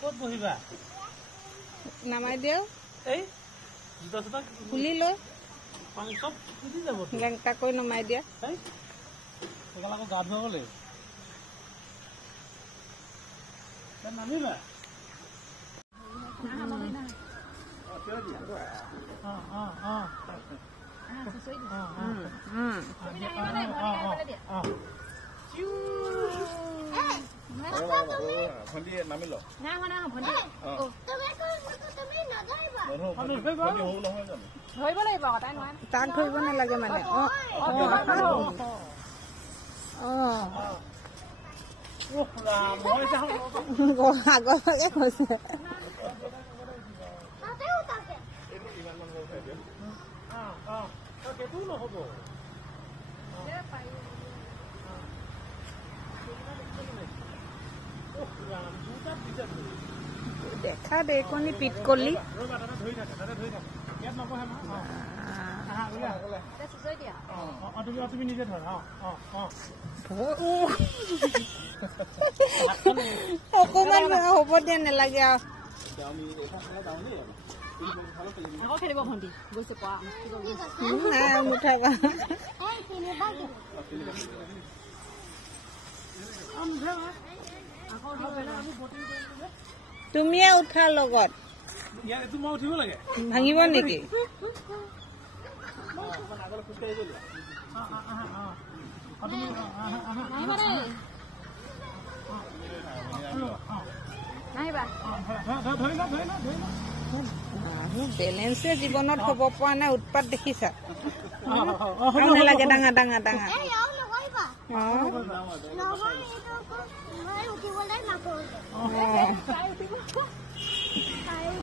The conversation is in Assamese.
ক'ত বহিবা নামাই দিও এই জোতা চোতা খুলি লৈ পানী চব ফুটি যাব লেংটাকৈ নমাই দিয়া সেইকাৰণে আকৌ গা ধুৱাব লাগিব নামিবা তাক ধৰিব নালাগে মানে আগৰভাগে কৈছে দেখা দে কণী পিট কলি তুমি নিজে ধৰা অকমান হ'ব দিয়া নালাগে আকৌ খেলিব ভণ্টি গৈছে কোৱা মুঠাবা তুমিয়ে উঠাৰ লগত উঠিব লাগে ভাঙিব নেকি বেলেঞ্চে জীৱনত হ'ব পৰা নাই উৎপাত দেখিছা নালাগে ডাঙৰ ডাঙৰ ডাঙৰ